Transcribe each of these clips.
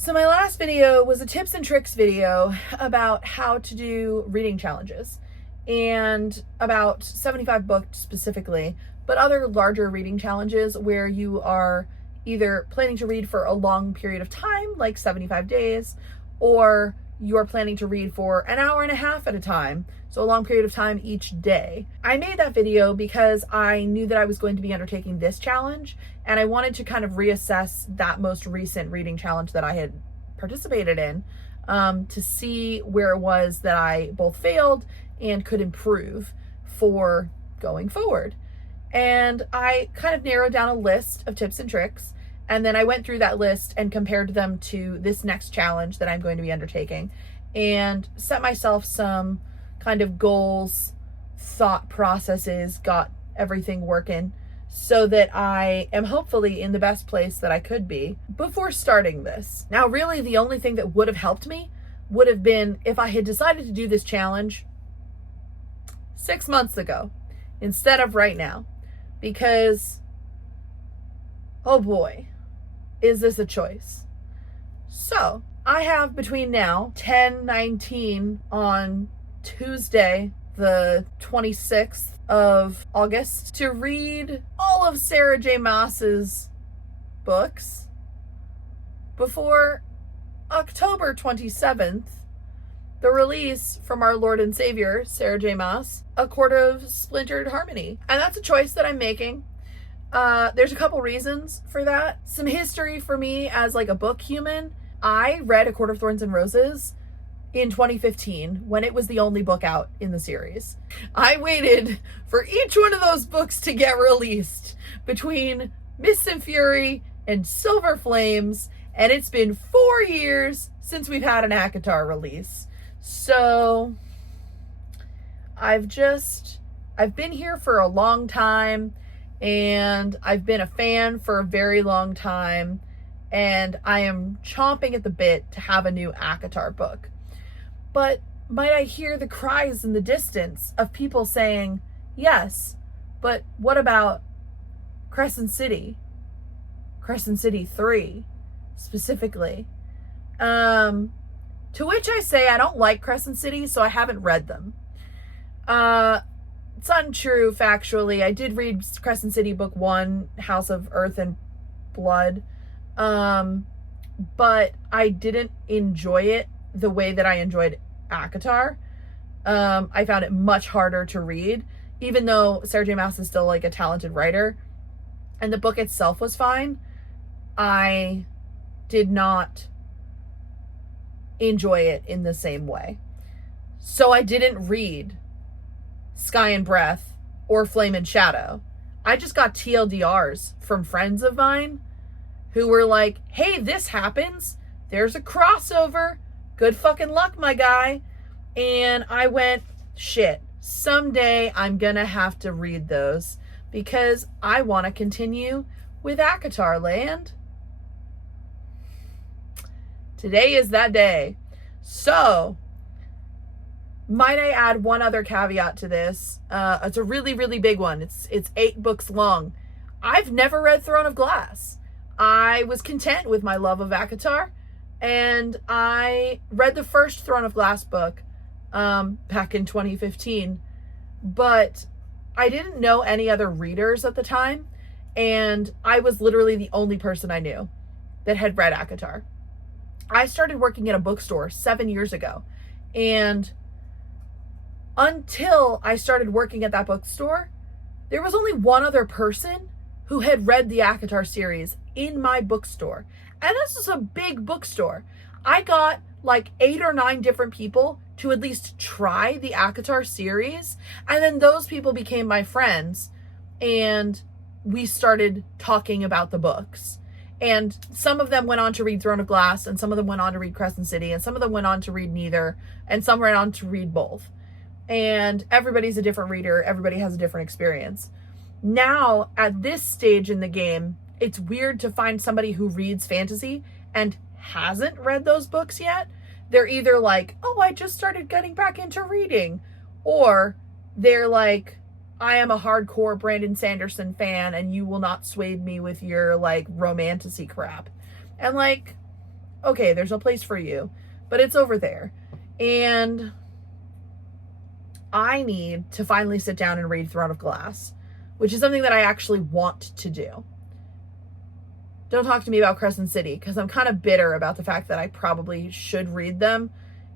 So my last video was a tips and tricks video about how to do reading challenges and about 75 books specifically, but other larger reading challenges where you are either planning to read for a long period of time, like 75 days, or you're planning to read for an hour and a half at a time, so a long period of time each day. I made that video because I knew that I was going to be undertaking this challenge, and I wanted to kind of reassess that most recent reading challenge that I had participated in to see where it was that I both failed and could improve for going forward. And I kind of narrowed down a list of tips and tricks, and then I went through that list and compared them to this next challenge that I'm going to be undertaking and set myself some kind of goals, thought processes, got everything working so that I am hopefully in the best place that I could be before starting this. Now, really, the only thing that would have helped me would have been if I had decided to do this challenge 6 months ago instead of right now, because, oh boy, is this a choice. So I have between now 10/19 on Tuesday, the 26th of August, to read all of Sarah J. Maas's books before October 27th, the release from our Lord and Savior, Sarah J. Maas, A Court of Splintered Harmony. And that's a choice that I'm making. There's a couple reasons for that. Some history for me as like a book human. I read A Court of Thorns and Roses in 2015 when it was the only book out in the series. I waited for each one of those books to get released between Mist and Fury and Silver Flames, and it's been 4 years since we've had an ACOTAR release. So I've been here for a long time, and I've been a fan for a very long time, and I am chomping at the bit to have a new ACOTAR book. But might I hear the cries in the distance of people saying, yes, but what about Crescent City? Crescent City 3, specifically. To which I say I don't like Crescent City, so I haven't read them. It's untrue, factually. I did read Crescent City Book 1, House of Earth and Blood, but I didn't enjoy it the way that I enjoyed ACOTAR. I found it much harder to read, even though Sarah J. Maas is still like a talented writer, and the book itself was fine. I did not enjoy it in the same way. So I didn't read Sky and Breath or Flame and Shadow. I just got TLDRs from friends of mine who were like, hey, this happens. There's a crossover. Good fucking luck, my guy. And I went, shit, someday I'm gonna have to read those because I want to continue with ACOTAR land. Today is that day. So, might I add one other caveat to this? It's a really, really big one. It's 8 books long. I've never read Throne of Glass. I was content with my love of ACOTAR, and I read the first Throne of Glass book back in 2015, but I didn't know any other readers at the time, and I was literally the only person I knew that had read ACOTAR. I started working at a bookstore 7 years ago, and until I started working at that bookstore, there was only one other person who had read the ACOTAR series in my bookstore. And this is a big bookstore. I got like 8 or 9 different people to at least try the ACOTAR series, and then those people became my friends, and we started talking about the books. And some of them went on to read Throne of Glass, and some of them went on to read Crescent City, and some of them went on to read neither, and some went on to read both. And everybody's a different reader. Everybody has a different experience. Now, at this stage in the game, it's weird to find somebody who reads fantasy and hasn't read those books yet. They're either like, oh, I just started getting back into reading, or they're like, I am a hardcore Brandon Sanderson fan and you will not sway me with your like romantasy crap. And like, okay, there's a place for you, but it's over there. And I need to finally sit down and read Throne of Glass, which is something that I actually want to do. Don't talk to me about Crescent City, because I'm kind of bitter about the fact that I probably should read them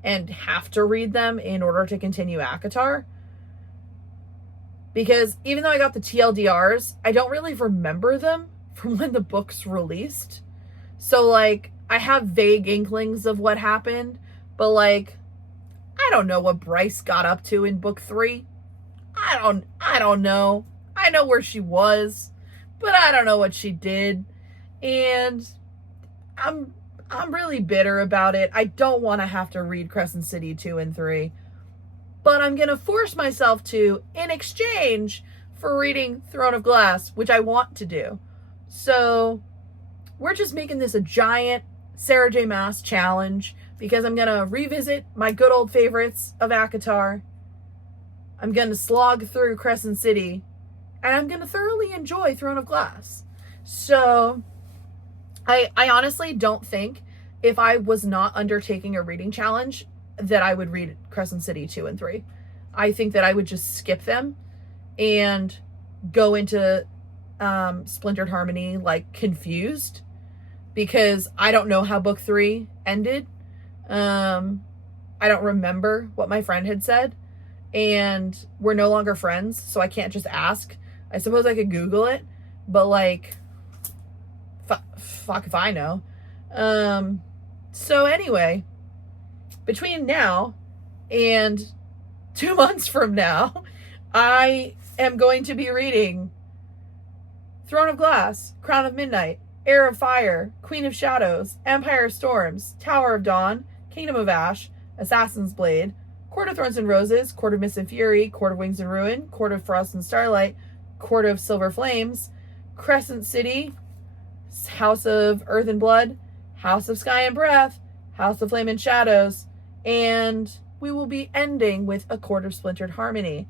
and have to read them in order to continue ACOTAR. Because even though I got the TLDRs, I don't really remember them from when the book's released. So, like, I have vague inklings of what happened, but, like, I don't know what Bryce got up to in book 3. I don't know. I know where she was, but I don't know what she did. And I'm really bitter about it. I don't want to have to read Crescent City 2 and 3, but I'm going to force myself to in exchange for reading Throne of Glass, which I want to do. So we're just making this a giant Sarah J. Maas challenge, because I'm going to revisit my good old favorites of ACOTAR. I'm going to slog through Crescent City, and I'm going to thoroughly enjoy Throne of Glass. So I honestly don't think, if I was not undertaking a reading challenge, that I would read Crescent City 2 and 3. I think that I would just skip them and go into Splintered Harmony, like, confused, because I don't know how book 3 ended. I don't remember what my friend had said, and we're no longer friends, so I can't just ask. I suppose I could Google it, but, like, fuck if I know. So anyway, between now and 2 months from now, I am going to be reading Throne of Glass, Crown of Midnight, Heir of Fire, Queen of Shadows, Empire of Storms, Tower of Dawn, Kingdom of Ash, Assassin's Blade, Court of Thorns and Roses, Court of Mist and Fury, Court of Wings and Ruin, Court of Frost and Starlight, Court of Silver Flames, Crescent City, House of Earth and Blood, House of Sky and Breath, House of Flame and Shadows, and we will be ending with A Court of Splintered Harmony.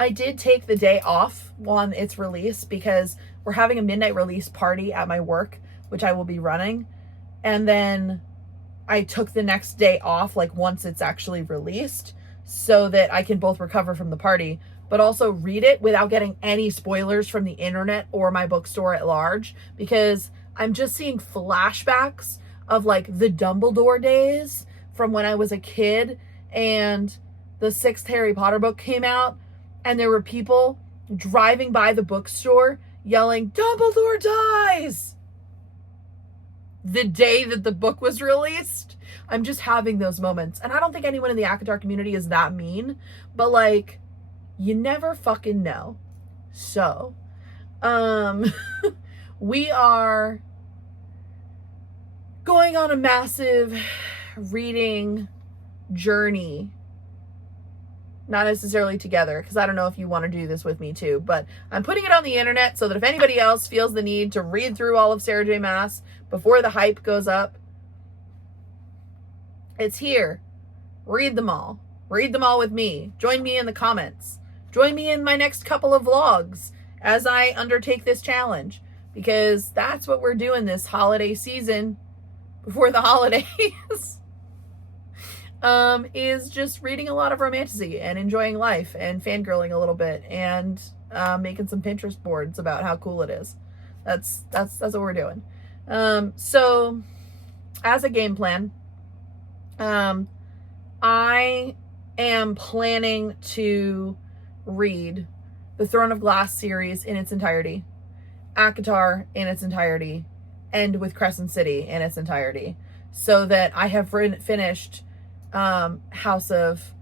I did take the day off on its release, because we're having a midnight release party at my work, which I will be running, and then I took the next day off, like, once it's actually released, so that I can both recover from the party, but also read it without getting any spoilers from the internet or my bookstore at large, because I'm just seeing flashbacks of, like, the Dumbledore days from when I was a kid and the 6th Harry Potter book came out, and there were people driving by the bookstore yelling, "Dumbledore dies!" the day that the book was released. I'm just having those moments. And I don't think anyone in the ACOTAR community is that mean, but, like, you never fucking know. So, we are going on a massive reading journey. Not necessarily together, because I don't know if you want to do this with me too, but I'm putting it on the internet so that if anybody else feels the need to read through all of Sarah J. Maas before the hype goes up, it's here. Read them all. Read them all with me. Join me in the comments. Join me in my next couple of vlogs as I undertake this challenge, because that's what we're doing this holiday season before the holidays. Is just reading a lot of romantasy and enjoying life and fangirling a little bit and making some Pinterest boards about how cool it is. That's what we're doing. So as a game plan, I am planning to read the Throne of Glass series in its entirety, ACOTAR in its entirety, end with Crescent City in its entirety, so that I have finished House of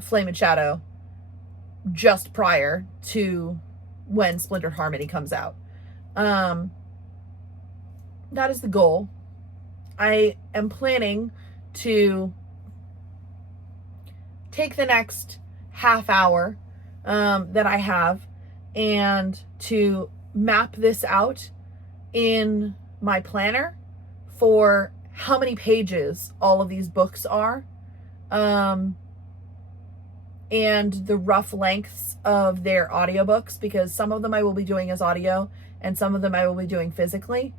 Flame and Shadow just prior to when Splintered Harmony comes out. That is the goal. I am planning to take the next half hour that I have and to map this out in my planner for how many pages all of these books are, and the rough lengths of their audiobooks, because some of them I will be doing as audio and some of them I will be doing physically.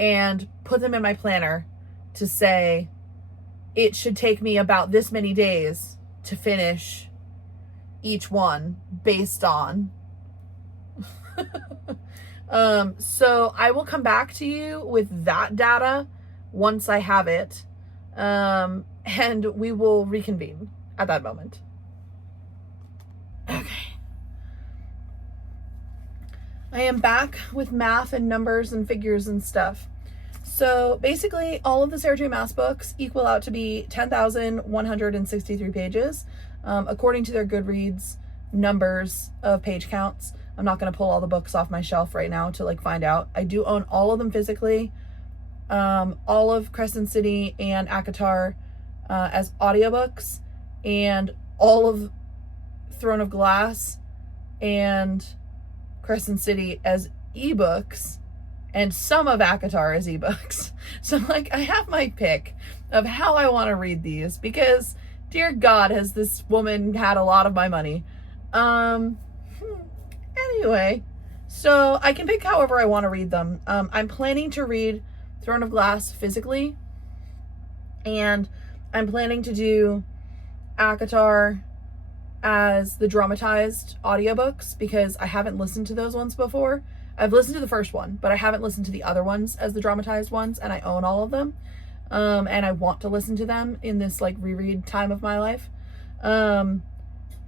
and put them in my planner to say it should take me about this many days to finish each one based on. So I will come back to you with that data once I have it, and we will reconvene at that moment. Okay. I am back with math and numbers and figures and stuff. So basically all of the Sarah J. Maas books equal out to be 10,163 pages, according to their Goodreads numbers of page counts. I'm not going to pull all the books off my shelf right now to like find out. I do own all of them physically, all of Crescent City and ACOTAR as audiobooks, and all of Throne of Glass and Crescent City as ebooks, and some of ACOTAR as ebooks. So like I have my pick of how I want to read these, because dear God, has this woman had a lot of my money. Anyway, so I can pick however I want to read them. I'm planning to read Throne of Glass physically, and I'm planning to do ACOTAR as the dramatized audiobooks, because I haven't listened to those ones before. I've listened to the first one, but I haven't listened to the other ones as the dramatized ones, and I own all of them. And I want to listen to them in this like reread time of my life. And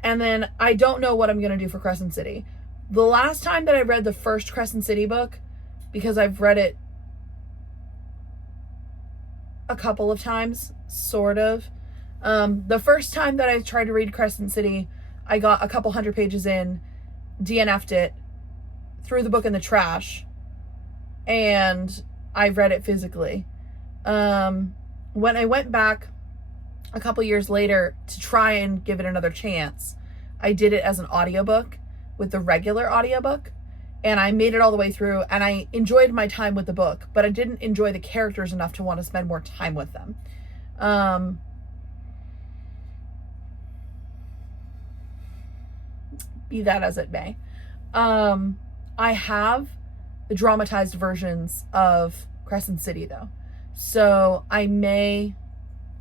then I don't know what I'm going to do for Crescent City. The last time that I read the first Crescent City book, because I've read it a couple of times, sort of. The first time that I tried to read Crescent City, I got a couple hundred pages in, DNF'd it, threw the book in the trash, and I read it physically. When I went back a couple years later to try and give it another chance, I did it as an audiobook with the regular audiobook, and I made it all the way through, and I enjoyed my time with the book, but I didn't enjoy the characters enough to want to spend more time with them. Be that as it may. I have the dramatized versions of Crescent City though, so I may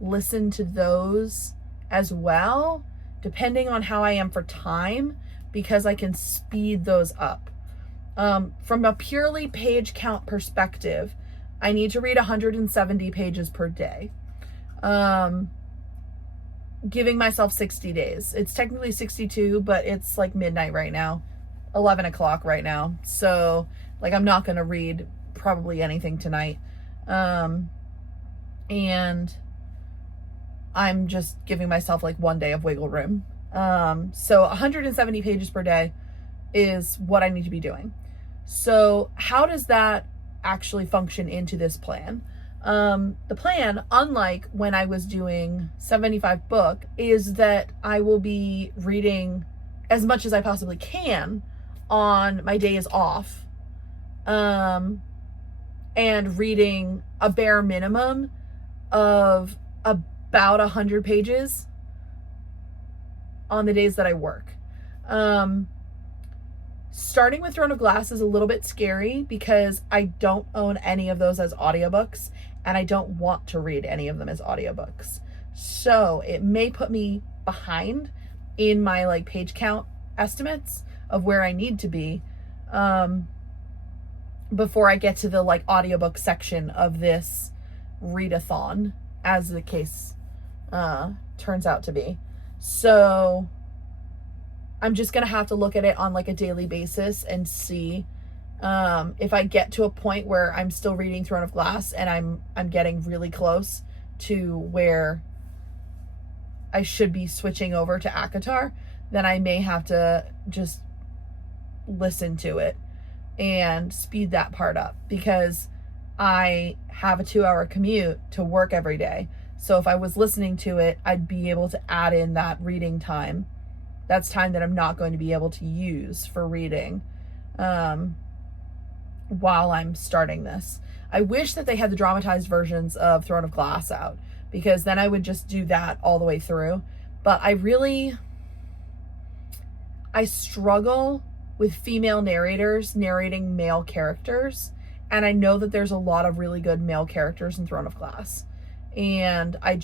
listen to those as well, depending on how I am for time, because I can speed those up. From a purely page count perspective, I need to read 170 pages per day. Giving myself 60 days. It's technically 62, but it's like midnight right now, 11 o'clock right now. So like I'm not going to read probably anything tonight. And I'm just giving myself like one day of wiggle room. So 170 pages per day is what I need to be doing. So how does that actually function into this plan? The plan, unlike when I was doing 75 book, is that I will be reading as much as I possibly can on my days off, and reading a bare minimum of about 100 pages on the days that I work. Starting with Throne of Glass is a little bit scary because I don't own any of those as audiobooks, and I don't want to read any of them as audiobooks. So it may put me behind in my like page count estimates of where I need to be, before I get to the like audiobook section of this readathon, as the case turns out to be. So I'm just gonna have to look at it on like a daily basis and see if I get to a point where I'm still reading Throne of Glass and I'm getting really close to where I should be switching over to ACOTAR, then I may have to just listen to it and speed that part up, because I have a 2-hour commute to work every day. So if I was listening to it, I'd be able to add in that reading time. That's time that I'm not going to be able to use for reading while I'm starting this. I wish that they had the dramatized versions of Throne of Glass out, because then I would just do that all the way through. But I struggle with female narrators narrating male characters, And I know that there's a lot of really good male characters in Throne of Glass. And I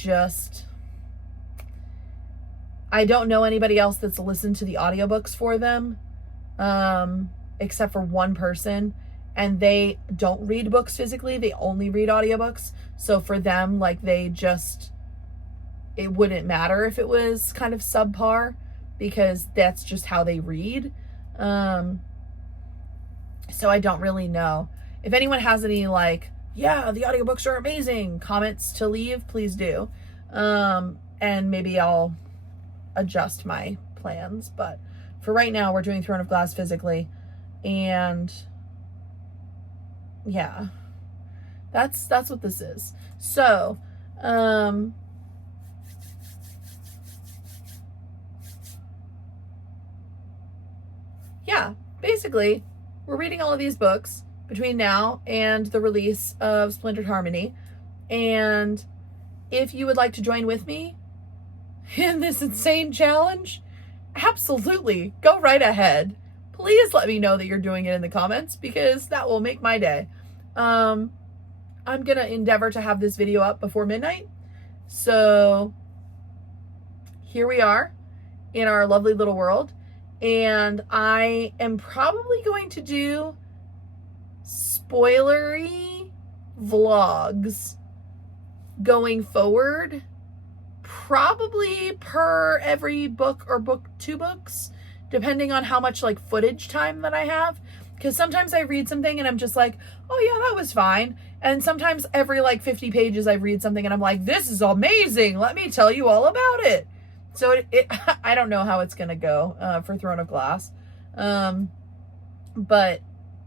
don't know anybody else that's listened to the audiobooks for them, except for one person. And they don't read books physically. They only read audiobooks. So for them, like, it wouldn't matter if it was kind of subpar, because that's just how they read. So I don't really know. If anyone has any, like, yeah, the audiobooks are amazing, comments to leave, please do. And maybe I'll adjust my plans. But for right now, we're doing Throne of Glass physically. And yeah, that's what this is. So, yeah, basically, we're reading all of these books between now and the release of Splintered Harmony. And if you would like to join with me in this insane challenge, absolutely, go right ahead. Please let me know that you're doing it in the comments, because that will make my day. I'm going to endeavor to have this video up before midnight. So here we are in our lovely little world. And I am probably going to do spoilery vlogs going forward, probably per every book or two books, depending on how much like footage time that I have. Because sometimes I read something and I'm just like, oh yeah, that was fine. And sometimes every like 50 pages I read something and I'm like, this is amazing, let me tell you all about it. So I don't know how it's going to go for Throne of Glass. But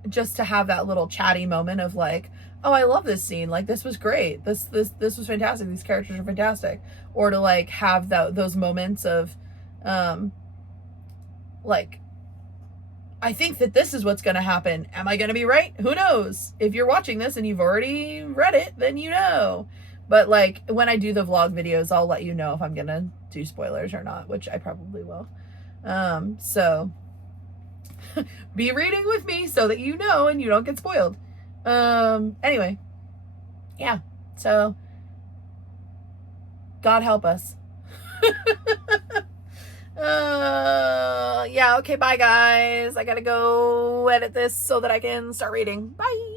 just to have that little chatty moment of like, oh, I love this scene. Like, this was great. This was fantastic. These characters are fantastic. Or to like have those moments of, like, I think that this is what's going to happen. Am I going to be right? Who knows? If you're watching this and you've already read it, then you know. But like when I do the vlog videos, I'll let you know if I'm going to do spoilers or not, which I probably will. So be reading with me so that you know and you don't get spoiled. Anyway, yeah. So God help us. Yeah, okay, bye guys. I gotta go edit this so that I can start reading. Bye.